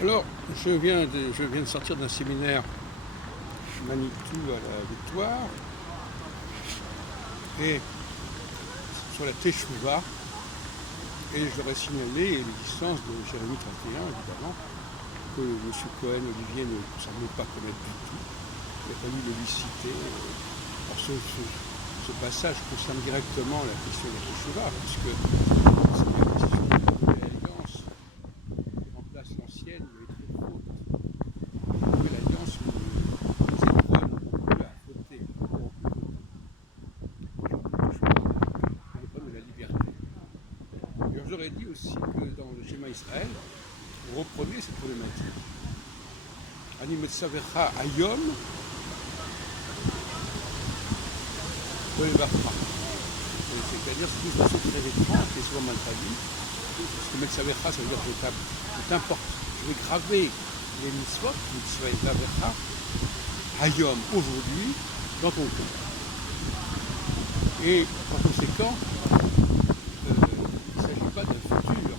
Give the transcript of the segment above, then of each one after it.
Alors, je viens de sortir d'un séminaire Manitou à la Victoire, et sur la Teshuvah, et je leur ai signalé l'existence de Jérémie 31, évidemment, que M. Cohen-Olivier ne semblait pas connaître du tout. Il a fallu le lui citer. Alors ce passage concerne directement la question de la Teshuvah, puisque c'est la question de l'alliance qui remplace l'ancienne, mais est trop faute. Que l'alliance nous épreuve de la faute, l'épreuve de la liberté. Et j'aurais dit aussi que dans le schéma Israël, on reprenait cette problématique. Ani metzavecha hayom ve'levarcha. C'est-à-dire, c'est une expression très étrange qui est souvent mal traduite. Parce que metzavecha, ça veut dire que je t'importe. Je vais graver les mitzvot, metzavecha hayom, aujourd'hui, dans ton cœur. Et par conséquent, il ne s'agit pas d'un futur.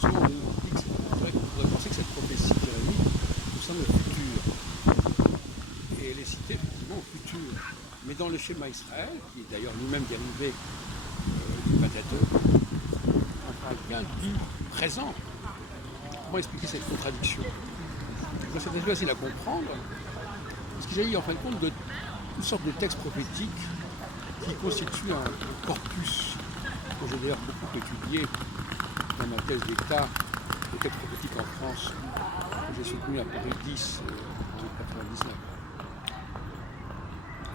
Souvent, on dit que on pourrait penser que cette prophétie de Jérémie concerne le futur. Et elle est citée effectivement au futur. Mais dans le schéma Israël, qui est d'ailleurs lui-même dérivé du Pentateuque, on parle bien du présent. Comment expliquer cette contradiction? C'est assez facile à comprendre, parce qu'il s'agit en fin de compte d'une sorte de texte prophétique qui constitue un corpus que j'ai d'ailleurs beaucoup étudié dans ma thèse d'État, le texte prophétique en France, que j'ai soutenu à Paris 10 en 1999.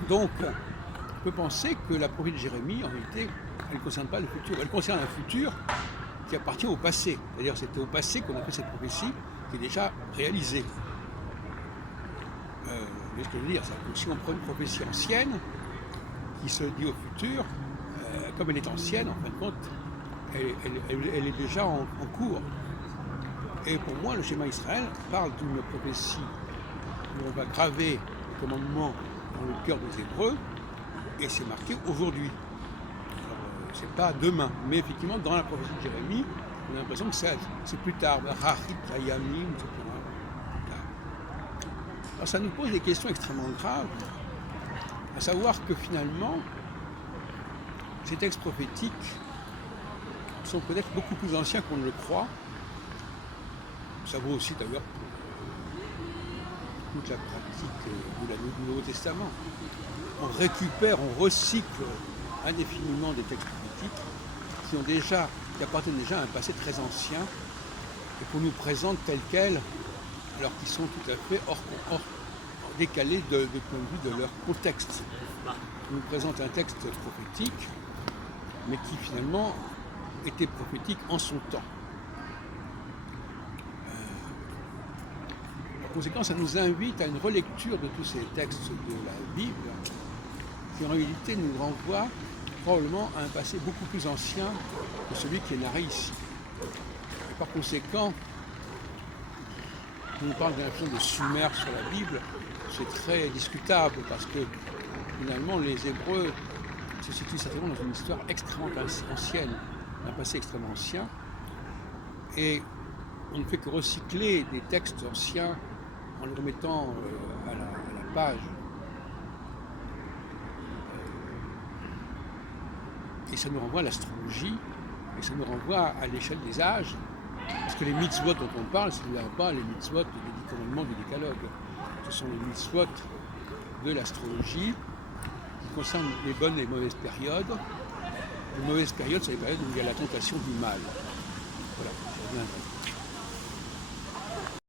Donc, on peut penser que la prophétie de Jérémie, en réalité, elle ne concerne pas le futur. Elle concerne un futur qui appartient au passé. C'est-à-dire, c'était au passé qu'on a fait cette prophétie qui est déjà réalisée. Mais ce que je veux dire, c'est que si on prend une prophétie ancienne, qui se dit au futur, comme elle est ancienne, en fin de compte, elle est déjà en cours. Et pour moi, le schéma Israël parle d'une prophétie où on va graver les commandements dans le cœur des Hébreux, et c'est marqué aujourd'hui. C'est pas demain, mais effectivement, dans la prophétie de Jérémie, on a l'impression que c'est plus tard. Alors ça nous pose des questions extrêmement graves, à savoir que finalement, ces textes prophétiques sont peut-être beaucoup plus anciens qu'on ne le croit. Ça vaut aussi d'ailleurs pour toute la pratique du Nouveau Testament. On récupère, on recycle indéfiniment des textes prophétiques qui appartiennent déjà à un passé très ancien et qu'on nous présente tels quels, alors qu'ils sont tout à fait hors décalés du point de vue de leur contexte. On nous présente un texte prophétique, mais qui finalement était prophétique en son temps. Par conséquent, ça nous invite à une relecture de tous ces textes de la Bible, qui en réalité nous renvoient probablement à un passé beaucoup plus ancien que celui qui est narré ici. Et par conséquent, quand on parle d'une notion de Sumer sur la Bible, c'est très discutable parce que finalement les Hébreux se situent certainement dans une histoire extrêmement ancienne, un passé extrêmement ancien, et on ne fait que recycler des textes anciens en les remettant à la page. Et ça nous renvoie à l'astrologie, et ça nous renvoie à l'échelle des âges, parce que les mitzvot dont on parle, ce ne sont pas les mitzvot des 10 commandements du décalogue. Ce sont les mitzvot de l'astrologie qui concernent les bonnes et les mauvaises périodes. Les mauvaises périodes, c'est les périodes où il y a la tentation du mal. Voilà, c'est bien.